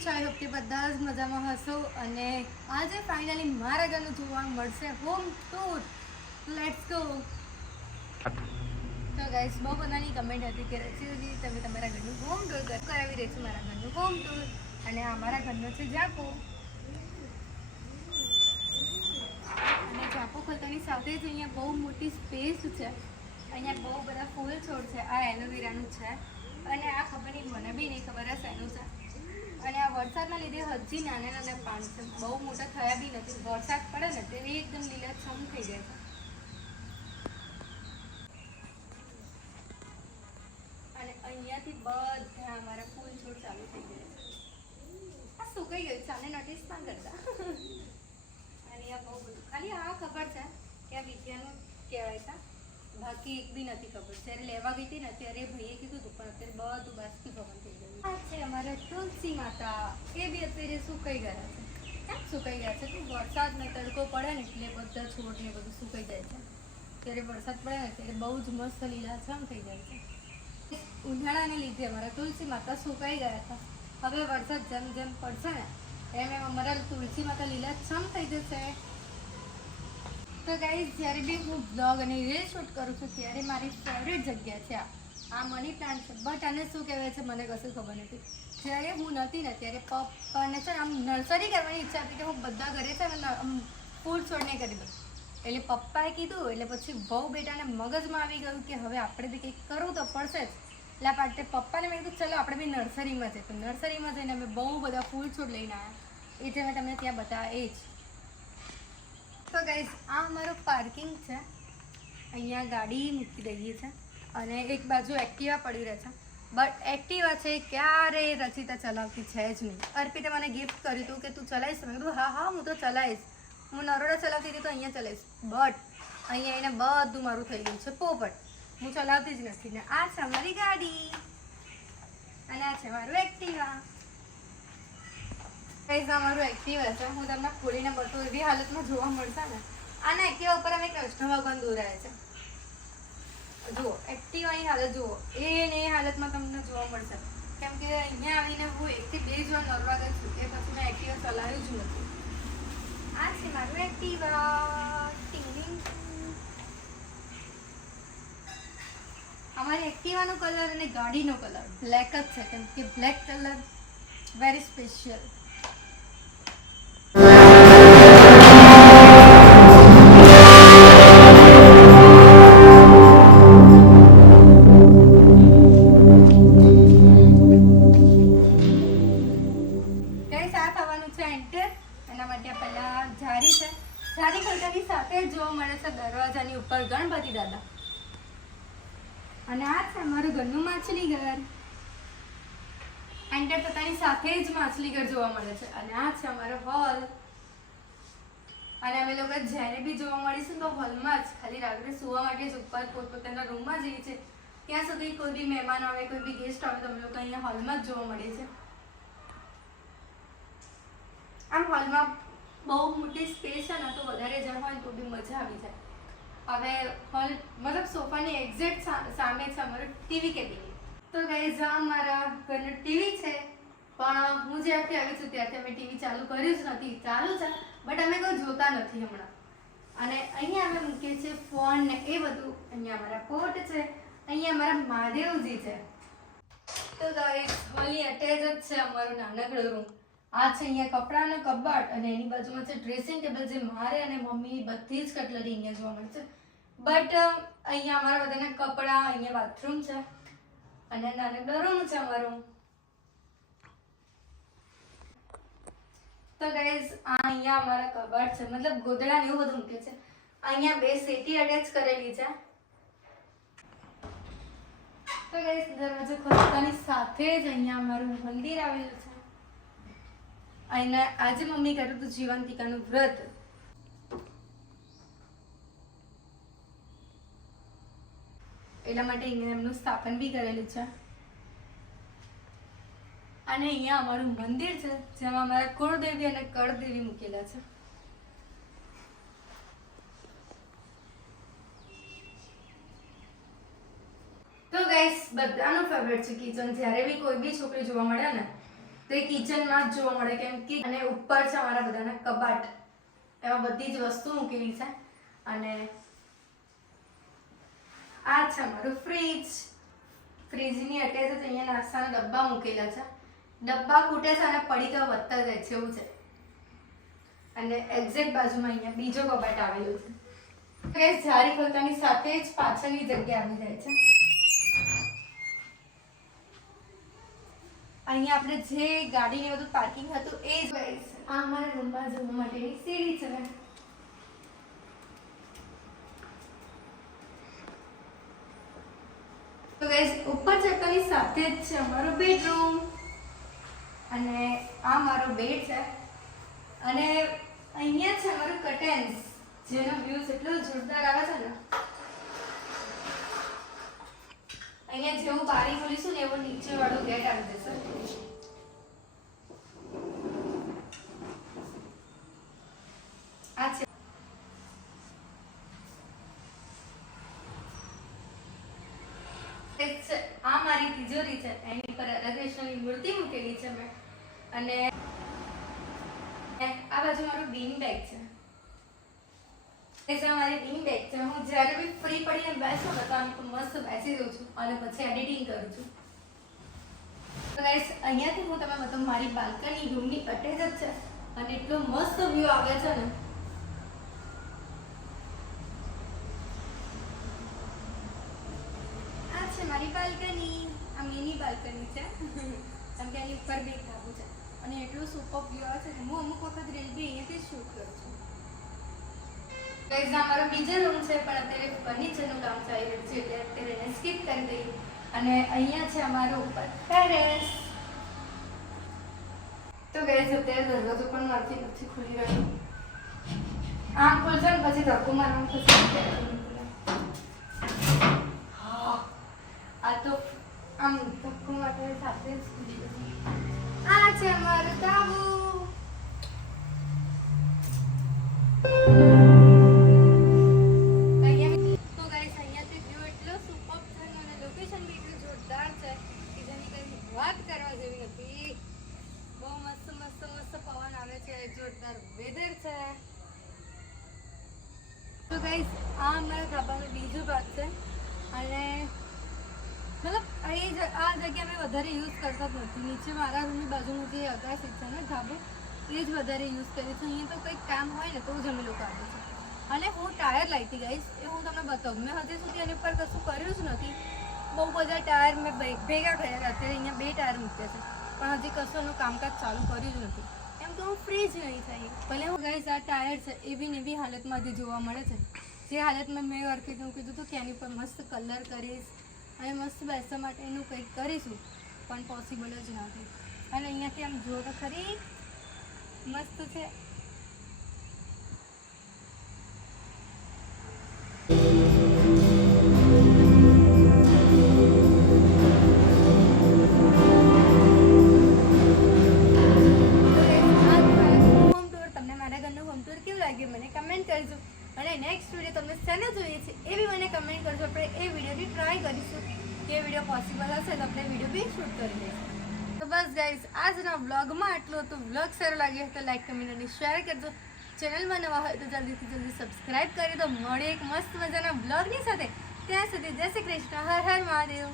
છો. I hope કે બધા જ મજામાં હશો અને આજે ફાઇનલી મારા ઘરનું જોવા મળશે હોમ ટૂર લેટ્સ ગો તો ગાઈસ બહુ બધાની કમેન્ટ હતી કે રચિજી તમે તમારા ઘરનું હોમ ટૂર કરાવી રહી છો, મારા ઘરનું હોમ ટૂર અને આ મારા ઘરનો છે જાપો. અને જાપો ખોલતાની સાથે જ અહીંયા બહુ મોટી સ્પેસ છે. અહીંયા બહુ બધા ફૂલ છોડ છે. આ એલોવેરાનું છે. અને આ ખબર નહીં, મને બી નહીં ખબર હશે એનું છે. અને આ વરસાદના લીધે હજી નાના નાના પાન છે. બહુ મોટા થયા બી નથી. વરસાદ પડે ને તે એકદમ લીલાછમ થઈ જાય અને અહીંયાથી બધા અમારા ફૂલ છોડ ચાલુ થઈ ગયા આ સુકાઈ ગયું છે. આને નોટિસ પણ કરતા. અને બહુ બધું. ખાલી આ ખબર છે કે આ વિદ્યાનું કહેવાય છે. બાકી એક બી નથી ખબર. જ્યારે લેવા ગઈ હતી ને ત્યારે ભાઈએ કીધું હતું, પણ અત્યારે બધું બાષ્પી ભવન થઈ ગયું. આ છે અમારા તુલસી માતા. એ બી અત્યારે સુકાઈ ગયા છે. કેમ સુકાઈ ગયા છે? તો વરસાદનો તડકો પડે ને એટલે બધા છોડ ને બધું સુકાઈ જાય છે. ત્યારે વરસાદ પડે ને ત્યારે બહુ જ મસ્ત લીલાછમ થઈ જાય છે. ઉનાળાને લીધે અમારા તુલસી માતા સુકાઈ ગયા હતા. હવે વરસાદ જેમ જેમ પડશે ને, એમ એમ અમારા તુલસી માતા લીલાછમ થઈ જશે. તો ગાઈઝ જ્યારે બી હું બ્લોગ અને રીલ શૂટ કરું છું, ત્યારે મારી ફેવરેટ જગ્યા છે આ. આ મની પ્લાન્ટ છે. બટ આને શું કહેવાય છે, મને કશું ખબર નથી. જ્યારે હું નથી ને, ત્યારે પપ્પાને છે આમ નર્સરી કરવાની ઈચ્છા હતી કે હું બધા ઘરે છે ને આમ ફૂલ છોડને કરી દઉં. એટલે પપ્પાએ કીધું, એટલે પછી બહુ બેટાને મગજમાં આવી ગયું કે હવે આપણે બી કંઈક કરવું તો પડશે જ. એટલે માટે પપ્પાને મેં કીધું, ચલો, આપણે બી નર્સરીમાં જઈએ. તો નર્સરીમાં જઈને અમે બહુ બધા ફૂલ છોડ લઈને આવ્યા. એ જે મેં તમને ત્યાં બતાવ્યા, એ જ. તો ગાઈઝ આ અમારું પાર્કિંગ છે. અહીંયા ગાડી મૂકી દઈએ છે અને એક બાજુ એક્ટિવા પડી રહે છે. બટ એક્ટિવા છે ક્યારે રચિતા ચલાવતી છે જ નહીં. અર્પિતે મને ગિફ્ટ કર્યું હતું કે તું ચલાવીશ? મેં કીધું, હા હા, હું તો ચલાવીશ. હું નરોડા ચલાવતી હતી તો અહીંયા ચલાવીશ. બટ અહીંયા એને બધું મારું થઈ ગયું છે. પોપટ હું ચલાવતી જ નથી. ને આ છે અમારી ગાડી. અને આ છે મારું એક્ટિવા ગાઈઝ અમારું મારું એક્ટિવા છે હું તમને ખોલીને બતાવું એવી હાલતમાં જોવા મળશે ને. આના એક્ટિવા ઉપર અમે કૃષ્ણ ભગવાન દોરાયા છે. જુઓ એક્ટિવાની હાલત જુઓ. એ ને એ હાલતમાં તમને જોવા મળશે. કેમ કે અહીંયા આવીને હું એકથી બે જ વાર નરવા ગઈ છું, એ પછી મેં એક્ટિવા ચલાવ્યું જ નથી. આ છે મારું એક્ટિવા. અમારી એક્ટિવાનો કલર અને ગાડીનો કલર બ્લેક જ છે, કેમ કે બ્લેક કલર વેરી સ્પેશિયલ જારી છે. જારી ખોલતાની સાથે જોવા મળે છે દરવાજાની ઉપર ગણપતિ દાદા. અને આ છે અમારું ઘરનું માછલી ઘર. એન્ટર થતાની સાથે જ માછલી ઘર જોવા મળે છે. અને આ છે અમારો હોલ. અને અમે લોકો જ્યારે બી જોવા મળીશું તો હોલમાં જ ખાલી રાત્રે સુવા માટે જ ઉપર પોતપોતાના રૂમમાં જઈએ છીએ. ત્યાં સુધી કોઈ બી મહેમાન આવે, કોઈ બી ગેસ્ટ આવે તો અમે લોકો અહીંયા હોલમાં જ જોવા મળીએ છીએ. આમ હોલમાં બહુ મોટી સ્પેસ છે ને, તો વધારે જણ હોય તો બી મજા આવી જાય. હવે હોલ મતલબ સોફાની એક્ઝેક્ટ સામે છે અમારું ટીવી કેબિન તો ગાઈઝ આ મારા ઘરનું ટીવી છે, પણ હું જ્યારથી આવી છું ત્યારથી અમે ટીવી ચાલુ કર્યું જ નથી. ચાલુ છે બટ અમે કોઈ જોતા નથી હમણાં. અને અહીંયા અમે મૂકીએ છીએ ફોન ને એ બધું. અહીંયા અમારા પોટ છે, અહીંયા અમારા મહાદેવજી છે. તો ગાઈઝ હોલી અટેચ જ છે અમારું નાનકડું રૂમ આ છે અહીંયા કપડાનો કબાટ અને એની બાજુમાં છે ડ્રેસિંગ ટેબલ જે મારે અને મમ્મી બધી જ કટલરી અહીંયા જોવા મળે છે. બટ અહીંયા અમારા બધાના કપડાં, અહીંયા બાથરૂમ છે અને નાનકડો રૂમ છે અમારું. તો ગાઈઝ આ અહીંયા અમારા કબાટ છે. મતલબ ગોદડા ને એવું બધું મૂકે છે. અહીંયા બે સેટી અટેચ કરેલી છે. તો ગાઈઝ દરવાજો ખોલતાની સાથે જ અહીંયા અમારું મંદિર આવેલું છે. અને આજે મમ્મી કર્યું હતું જીવંતિકાનું વ્રત. એટલા માટે અહીંયા એમનું સ્થાપન બી કરેલું છે. અને અહીંયા અમારું મંદિર છે, જેમાં અમારા કુળદેવી અને કળદેવી મૂકેલા છે. તો ગાઈસ બધાનું ફેવરેટ છે કિચન જ્યારે બી કોઈ બી છોકરી જોવા મળે ને તો એ કિચનમાં જ જોવા મળે કેમ કે અને ઉપર છે અમારા બધાના કબાટ. એમાં બધી જ વસ્તુ મૂકેલી છે. અને આ છે અમારું ફ્રીજ ફ્રીજની અટેચ જ અહીંયા નાસ્તાના ડબ્બા મૂકેલા છે. ડબ્બા ખૂટે છે અને પડીકા વધતા જાય છે એવું છે. અને એક્ઝેક્ટ બાજુમાં અહીંયા બીજો કબાટ આવેલો છે. Guys, જારી ખોલતાની સાથે જ પાછળની જગ્યા આવી જાય છે. અહીંયા આપણે જે ગાડીને બધું પાર્કિંગ હતું એ જ ગાઈસ આ અમારા રૂમમાં જવા માટેની સીડી છે. તો ગાઈસ ઉપર ચડતાની સાથે જ છે અમારો બેડરૂમ અને આ મારો બેડ છે. અને અહીંયા છે અમારું કટેન્સ જેનો વ્યૂઝ એટલો જોરદાર આવે છે ને. અહીંયા બારી ખોલીશું ને એવો નીચે વાળો ગેટ આવી જશે. છે. આ મારી તિજોરી છે. એની પર રાધાકૃષ્ણની મૂર્તિ મૂકેલી છે મેં. અને આ બાજુ મારું બીન બેગ છે. એ છે મારી ટીમ બેક છે હું જ્યારે બી ફ્રી પડીને બેસું ને, તો આમ મસ્ત બેસી દઉં છું અને પછી એડિટિંગ કરું છું. તો ગાઈસ અહીંયાથી હું તમે મતલબ મારી બાલ્કની રૂમની અટેચ જ છે અને એટલો મસ્ત વ્યૂ આવે છે ને. આ છે મારી બાલ્કની, આ મિની બાલ્કની છે. કેમ કે એની ઉપર બી ધાબુ છે. અને એટલું સુપર વ્યૂ આવે છે ને, હું અમુક વખત રીલ બી અહીંયાથી શૂટ કરું છું. ગાઈઝ અમારો બીજો રૂમ છે, પણ અત્યારે ફર્નિચરનું કામ ચાલી રહ્યું છે, એટલે અત્યારે એને સ્કીપ કરી દઈએ અને અહીંયા છે અમારો ઉપર ટેરેસ તો ગાઈઝ અત્યારે દરવાજો પણ મારથી નથી ખુલી રહ્યો. આમ ખુલશે ને પછી ધક્કો મારવાનું થશે. આ તો આમ ધક્કો માટે સાથે જ છે. તો ગાઈઝ આ અમારા ધાબાનું બીજું ભાગ છે. અને મતલબ એ આ જગ્યા મેં વધારે યુઝ કરતા જ નથી. નીચે મારા રૂમની બાજુનું જે અગાસી છે ને ધાબો, એ જ વધારે યુઝ કર્યું છે અહીંયા તો કંઈક કામ હોય ને તો જ અમે લોકો આવીએ છે અને હું ટાયર લાવી ગાઈસ એ હું તમને બતાવું. મેં હજી સુધી એની પર કશું કર્યું જ નથી. બહુ બધા ટાયર મેં ભેગા કર્યા. અત્યારે અહીંયા બે ટાયર મૂક્યા છે. પણ હજી કશું એનું કામકાજ ચાલુ કર્યું જ નથી. તો ફ્રી જ નહીં થઈ. ભલે હું ગઈ આ ટાયર છે, એવી ને એવી હાલતમાં હજી જોવા મળે છે. જે હાલતમાં મેં હું કીધું હતું કે એની પર મસ્ત કલર કરીશ અને મસ્ત બેસવા માટે એનું કંઈક કરીશું. પણ પોસિબલ જ નથી અને અહીંયાથી આમ જુઓ તો ખરી, મસ્ત છે. એ વીડિયો પોસિબલ હશે તો આપણે વીડિયો બી શૂટ કરી દઈશું. તો બસ ગાઈઝ આજના વ્લોગમાં આટલું હતું. વ્લોગ સારો લાગ્યો તો લાઈક કમેન્ટ અને શેર કરજો. ચેનલમાં નવા હોય તો જલ્દીથી જલ્દી સબસ્ક્રાઇબ કરી દો. મળે એક મસ્ત મજાના વ્લોગની સાથે. ત્યાં સુધી જય શ્રી કૃષ્ણ. હર હર મહાદેવ.